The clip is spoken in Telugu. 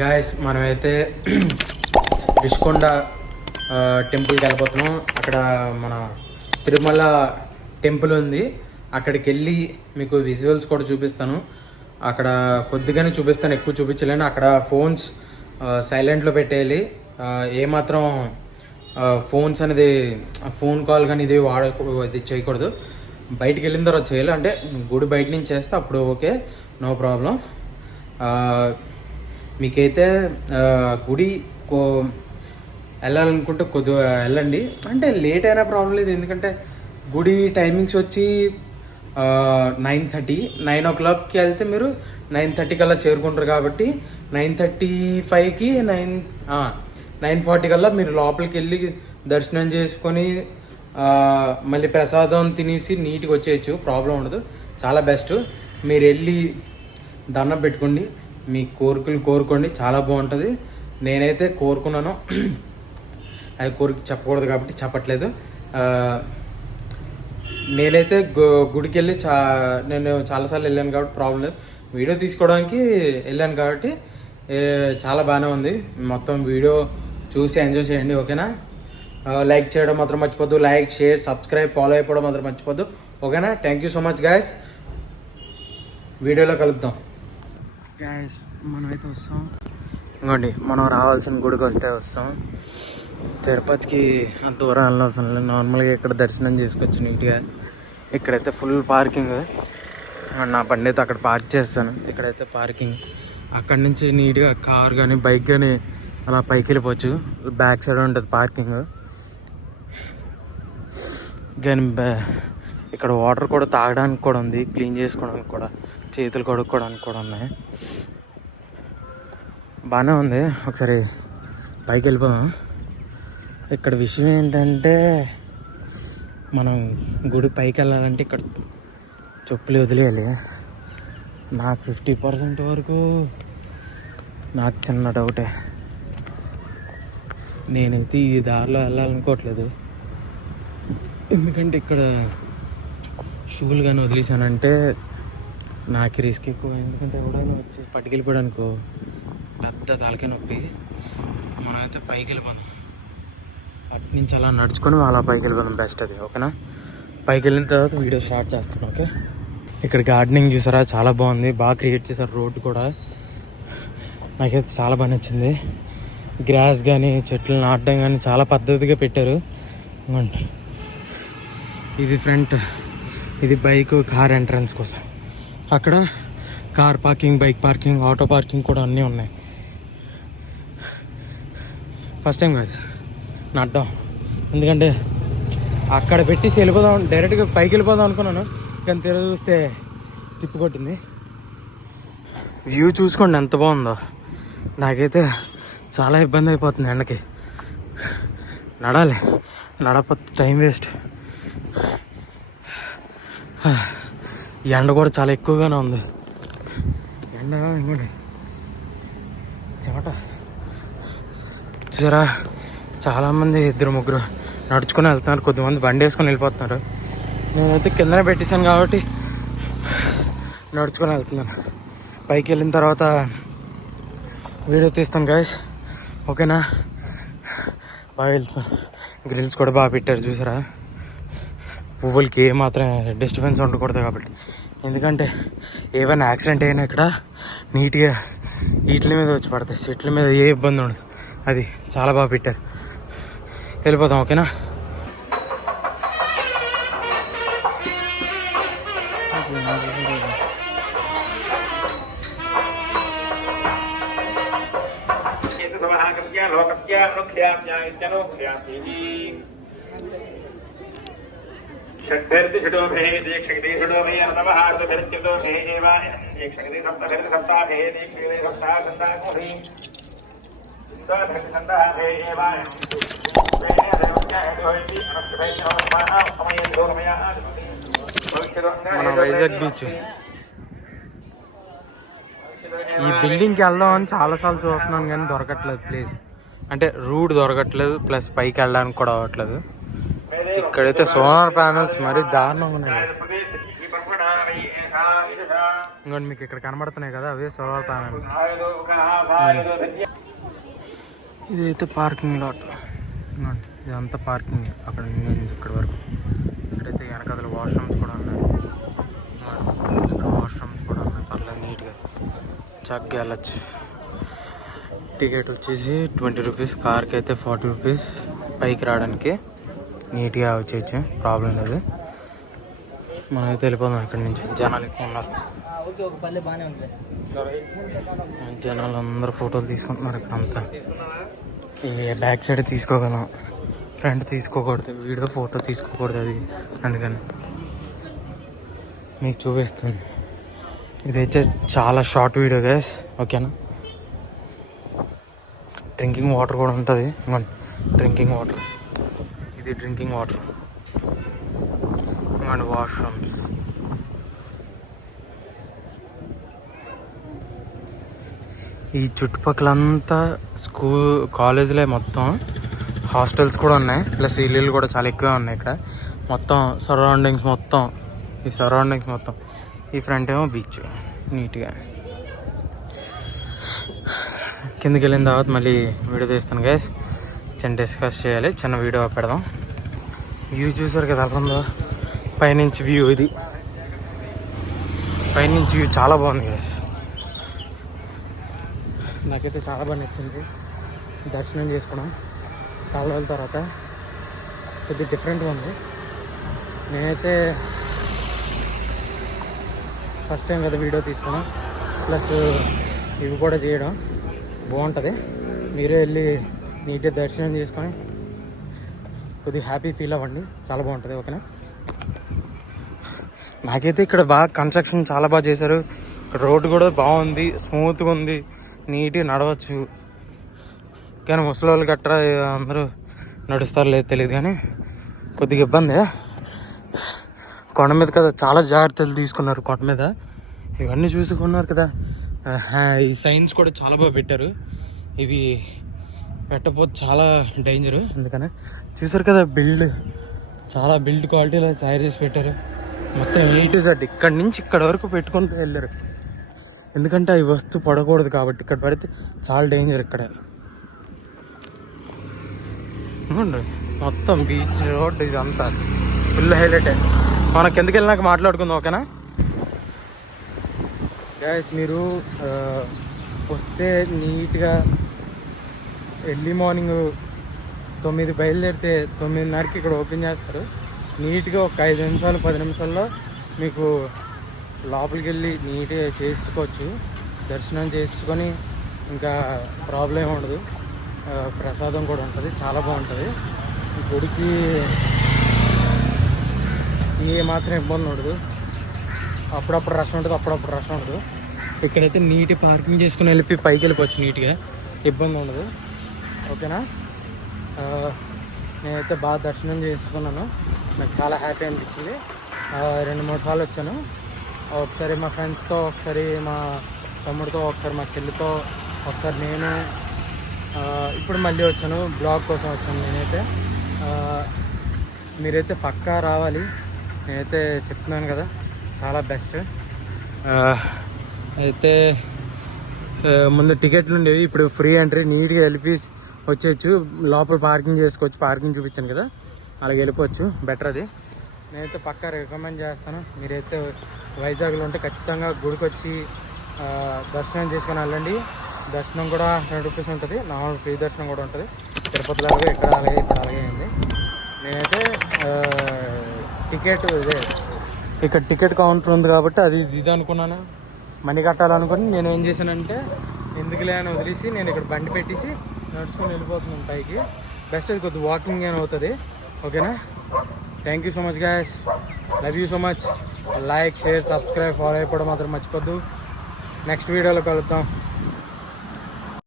గాయస్ మనమైతే రిషికొండ టెంపుల్కి వెళ్ళిపోతున్నాం. అక్కడ మన తిరుమల టెంపుల్ ఉంది. అక్కడికి వెళ్ళి మీకు విజువల్స్ కూడా చూపిస్తాను. అక్కడ కొద్దిగానే చూపిస్తాను, ఎక్కువ చూపించలేను. అక్కడ ఫోన్స్ సైలెంట్లో పెట్టేయాలి. ఏమాత్రం ఫోన్స్ అనేది ఫోన్ కాల్ కానీ ఇది ఇది చేయకూడదు. బయటికి వెళ్ళిన తర్వాత చేయాలి. అంటే గుడి బయట నుంచి చేస్తే అప్పుడు ఓకే, నో ప్రాబ్లం. మీకైతే గుడి వెళ్ళాలనుకుంటే కొద్దిగా వెళ్ళండి. అంటే లేట్ అయినా ప్రాబ్లం లేదు, ఎందుకంటే గుడి టైమింగ్స్ వచ్చి 9:30, 9 o'clockకి వెళ్తే మీరు 9:30 కల్లా చేరుకుంటారు. కాబట్టి 9:35కి 9:40 కల్లా మీరు లోపలికి వెళ్ళి దర్శనం చేసుకొని మళ్ళీ ప్రసాదం తినేసి నీట్గా వచ్చేయచ్చు, ప్రాబ్లం ఉండదు. చాలా బెస్ట్. మీరు వెళ్ళి దండం పెట్టుకోండి, మీ కోరికలు కోరుకోండి, చాలా బాగుంటుంది. నేనైతే కోరుకున్నాను, అది కోరిక చెప్పకూడదు కాబట్టి చెప్పట్లేదు. నేనైతే గుడికి వెళ్ళి నేను చాలాసార్లు వెళ్ళాను కాబట్టి ప్రాబ్లం లేదు. వీడియో తీసుకోవడానికి వెళ్ళాను కాబట్టి చాలా బాగానే ఉంది. మొత్తం వీడియో చూసి ఎంజాయ్ చేయండి, ఓకేనా? లైక్ చేయడం మాత్రం మర్చిపోద్దు. లైక్, షేర్, సబ్స్క్రైబ్, ఫాలో అయిపోవడం మాత్రం మర్చిపోద్దు, ఓకేనా? Thank you so much guys. వీడియోలో కలుద్దాం. గాయస్ మనమైతే వస్తాం. ఇంకోండి, మనం రావాల్సిన గుడికి వస్తాం. తిరుపతికి అంత దూరం వెళ్ళవలసిన లేదు. నార్మల్గా ఇక్కడ దర్శనం చేసుకోవచ్చు నీట్గా. ఇక్కడైతే ఫుల్ పార్కింగ్. నా బండి అయితే అక్కడ పార్క్ చేస్తాను. ఇక్కడైతే పార్కింగ్. అక్కడి నుంచి నీట్గా కార్ కానీ బైక్ కానీ అలా పైకి వెళ్ళిపోవచ్చు. బ్యాక్ సైడ్ ఉంటుంది పార్కింగ్. కానీ ఇక్కడ వాటర్ కూడా తాగడానికి కూడా ఉంది, క్లీన్ చేసుకోవడానికి కూడా, చేతులు కడుక్కోవడానికి కూడా ఉన్నాయి. బాగానే ఉంది. ఒకసారి పైకి వెళ్ళిపోదాం. ఇక్కడ విషయం ఏంటంటే మనం గుడి పైకి వెళ్ళాలంటే ఇక్కడ చెప్పులు వదిలేయాలి. నాకు 50% వరకు నాకు చిన్న డౌటే. నేనైతే ఈ దారిలో వెళ్ళాలనుకోవట్లేదు, ఎందుకంటే ఇక్కడ షూలు కానీ వదిలేసానంటే నాకు రిస్క్ ఎక్కువ. ఎందుకంటే ఎవడైనా వచ్చి పట్టుకెళ్ళిపోవడానికో పెద్ద తలకాయ నొప్పి. మనమైతే పైకి వెళ్ళిపోదాం. అటు నుంచి అలా నడుచుకొని అలా పైకి వెళ్ళిపోదాం, బెస్ట్ అది, ఓకేనా? పైకి వెళ్ళిన తర్వాత వీడియో స్టార్ట్ చేస్తాను, ఓకే? ఇక్కడ గార్డెనింగ్ చూసారా, చాలా బాగుంది. బాగా క్రియేట్ చేశారు. రోడ్డు కూడా నాకైతే చాలా బాగా నచ్చింది. గ్రాస్ కానీ చెట్లు నాటడం కానీ చాలా పద్ధతిగా పెట్టారు. ఇది ఫ్రంట్, ఇది బైక్ కార్ ఎంట్రన్స్ కోసం. అక్కడ car parking, bike parking, auto parking కూడా అన్నీ ఉన్నాయి. ఫస్ట్ టైం కాదు నడ్డం, ఎందుకంటే అక్కడ పెట్టేసి వెళ్ళిపోదాం, డైరెక్ట్గా పైకి వెళ్ళిపోదాం అనుకున్నాను. కానీ తెర చూస్తే తిప్పికొట్టింది. వ్యూ చూసుకోండి ఎంత బాగుందో. నాకైతే చాలా ఇబ్బంది అయిపోతుంది ఎండకి. నడాలి, నడపొద్దు, టైం వేస్ట్. ఎండ కూడా చాలా ఎక్కువగానే ఉంది. ఎండ ఇంకోటి చెమట చూసారా. చాలామంది 2-3 నడుచుకొని వెళ్తున్నారు, కొద్దిమంది బండి వేసుకొని వెళ్ళిపోతున్నారు. నేనైతే కిందనే పెట్టేశాను కాబట్టి నడుచుకొని వెళ్తున్నాను. పైకి వెళ్ళిన తర్వాత వీడియో తీస్తాను గాయస్, ఓకేనా? బాగా వెళ్తున్నాను. గ్రిల్స్ కూడా బాగా పెట్టారు చూసారా. పువ్వులకి ఏమాత్రం డిస్టర్బెన్స్ ఉండకూడదు కాబట్టి, ఎందుకంటే ఏమైనా యాక్సిడెంట్ అయినా ఇక్కడ నీట్గా వీటి మీద వచ్చి పడతాయి, చెట్ల మీద ఏ ఇబ్బంది ఉండదు. అది చాలా బాగా పెట్టారు. వెళ్ళిపోతాం, ఓకేనా? మన వైజాగ్ బీచ్. ఈ బిల్డింగ్కి వెళ్దామని చాలాసార్లు చూస్తున్నాను కానీ దొరకట్లేదు ప్లేస్. అంటే రూట్ దొరకట్లేదు, ప్లస్ పైకి వెళ్ళడానికి కూడా అవ్వట్లేదు. ఇక్కడైతే సోలార్ ప్యానల్స్ మరీ దారుణంగా ఉన్నాయి. ఇంకోటి మీకు ఇక్కడ కనబడుతున్నాయి కదా, అవే సోలార్ ప్యానల్. ఇదైతే పార్కింగ్ లాట్. ఇదంతా పార్కింగ్ అక్కడ నుంచి ఇక్కడ వరకు. ఇక్కడైతే వెనకాల వాష్రూమ్స్ కూడా ఉన్నాయి. ఇక్కడ వాష్రూమ్స్ కూడా ఉన్నాయి, పర్లేదు నీట్గా చక్కగా వెళ్ళచ్చు. టికెట్ వచ్చేసి 20 రూపీస్, కార్కి అయితే 40 రూపీస్. పైకి రావడానికి నీట్గా వచ్చేయచ్చు, ప్రాబ్లం లేదు. మనమైతే వెళ్ళిపోదాం ఇక్కడ నుంచి. జనాలు ఎక్కువ ఉన్నారు, జనాలు అందరూ ఫోటోలు తీసుకుంటున్నారు ఇక్కడ అంతా. ఈ బ్యాక్ సైడ్ తీసుకోగలం, ఫ్రంట్ తీసుకోకూడదు, వీడియో ఫోటో తీసుకోకూడదు అది, అందుకని మీకు చూపిస్తుంది. ఇదైతే చాలా షార్ట్ వీడియో గైస్, ఓకేనా. డ్రింకింగ్ వాటర్ కూడా ఉంటుంది. డ్రింకింగ్ వాటర్, ఇది డ్రింకింగ్ వాటర్ అండ్ వాష్రూమ్స్. ఈ చుట్టుపక్కలంతా కాలేజీలే మొత్తం. హాస్టల్స్ కూడా ఉన్నాయి, ప్లస్ ఇల్లులు కూడా చాలా ఎక్కువే ఉన్నాయి ఇక్కడ. మొత్తం సరౌండింగ్స్ మొత్తం, ఈ సరౌండింగ్స్ మొత్తం. ఈ ఫ్రంట్ ఏమో బీచ్ నీట్గా. కిందకి వెళ్ళిన తర్వాత మళ్ళీ వీడియో తీస్తాను గైస్, చిన్న డిస్కస్ చేయాలి, చిన్న వీడియో పెడదాం. వ్యూ చూసారు కదా అలా ఉందో, పైనుంచి వ్యూ. ఇది పైనుంచి వ్యూ చాలా బాగుంది గైస్, నాకైతే చాలా బాగా నచ్చింది. దర్శనం చేసుకున్నాం చాలా రోజుల తర్వాత, కొద్దిగా డిఫరెంట్గా ఉంది. నేనైతే ఫస్ట్ టైం కదా వీడియో తీసుకున్నాం, ప్లస్ ఇవి కూడా చేయడం బాగుంటుంది. మీరే వెళ్ళి నీట్గా దర్శనం చేసుకొని కొద్దిగా హ్యాపీ ఫీల్ అవ్వండి, చాలా బాగుంటుంది, ఓకేనా. నాకైతే ఇక్కడ బాగా కన్స్ట్రక్షన్ చాలా బాగా చేశారు. రోడ్డు కూడా బాగుంది, స్మూత్గా ఉంది, నీట్గా నడవచ్చు. కానీ ముసలి వాళ్ళు గట్రా అందరూ నడుస్తారు లేదు తెలియదు, కానీ కొద్దిగా ఇబ్బంది. కొండ మీద కదా, చాలా జాగ్రత్తలు తీసుకున్నారు కొండ మీద. ఇవన్నీ చూసుకున్నారు కదా, ఈ సైన్స్ కూడా చాలా బాగా పెట్టారు. ఇవి పెట్టకపోతే చాలా డేంజరు, అందుకనే చూసారు కదా. చాలా బిల్డ్ క్వాలిటీలో తయారు చేసి పెట్టారు. మొత్తం A to Z ఇక్కడి నుంచి ఇక్కడ వరకు పెట్టుకుంటూ వెళ్ళారు. ఎందుకంటే ఈ వస్తువు పడకూడదు కాబట్టి. ఇక్కడ పడితే చాలా డేంజర్. ఇక్కడ మొత్తం బీచ్ రోడ్ ఇదంతా ఫుల్ హైలైట్. మనం కిందకి వెళ్ళినాక మాట్లాడుకుందాం, ఓకేనా గైస్. మీరు వస్తే నీట్గా ఎర్లీ మార్నింగ్ 9 బయలుదేరితే 9:30కి ఇక్కడ ఓపెన్ చేస్తారు. నీట్గా ఒక 5 నిమిషాలు 10 నిమిషాల్లో మీకు లోపలికి వెళ్ళి నీట్గా చేసుకోవచ్చు. దర్శనం చేసుకొని ఇంకా ప్రాబ్లం ఉండదు. ప్రసాదం కూడా ఉంటుంది, చాలా బాగుంటుంది. ఈ గుడికి ఏ మాత్రం ఇబ్బంది ఉండదు. అప్పుడప్పుడు రష్ ఉంటుంది, అప్పుడప్పుడు రష్ ఉండదు. ఇక్కడైతే నీట్గా పార్కింగ్ చేసుకుని వెళ్ళి పైకి వెళ్ళిపోవచ్చు, నీట్గా ఇబ్బంది ఉండదు, ఓకేనా. నేనైతే బాగా దర్శనం చేసుకున్నాను, నాకు చాలా హ్యాపీ అనిపించింది. 2-3 సార్లు వచ్చాను. ఒకసారి మా ఫ్రెండ్స్తో, ఒకసారి మా తమ్ముడితో, ఒకసారి మా చెల్లితో, ఒకసారి నేను. ఇప్పుడు మళ్ళీ వచ్చాను, బ్లాగ్ కోసం వచ్చాను. నేనైతే మీరైతే పక్కా రావాలి, నేనైతే చెప్తున్నాను కదా, చాలా బెస్ట్. అయితే ముందు టికెట్లు ఉండేవి, ఇప్పుడు ఫ్రీ ఎంట్రీ. నీట్గా వెళ్ళి వచ్చేయచ్చు, లోపల పార్కింగ్ చేసుకోవచ్చు. పార్కింగ్ చూపించాను కదా, అలాగే వెళ్ళిపోవచ్చు, బెటర్ అది. నేనైతే పక్కా రికమెండ్ చేస్తాను. మీరైతే వైజాగ్లో ఉంటే ఖచ్చితంగా గుడికి వచ్చి దర్శనం చేసుకొని వెళ్ళండి. దర్శనం కూడా 100 రూపీస్ ఉంటుంది, నార్మల్ ఫ్రీ దర్శనం కూడా ఉంటుంది. తిరుపతిలో అలాగే ఇక్కడ అలాగే ఉంది. నేనైతే ఇక్కడ టికెట్ కౌంటర్ ఉంది కాబట్టి అది ఇది అనుకున్నాను, మనీ కట్టాలనుకుని. నేను ఏం చేశానంటే ఎందుకులే అని వదిలేసి నేను ఇక్కడ బండి పెట్టేసి నడుచుకొని వెళ్ళిపోతున్నాను పైకి. బెస్ట్ అది, కొద్దిగా వాకింగ్ అని అవుతుంది, ఓకేనా. Thank you so much guys, love you so much. Like, share, subscribe, follow అయిపోవడం మాత్రం మర్చిపోద్దు. నెక్స్ట్ వీడియోలో కలుద్దాం.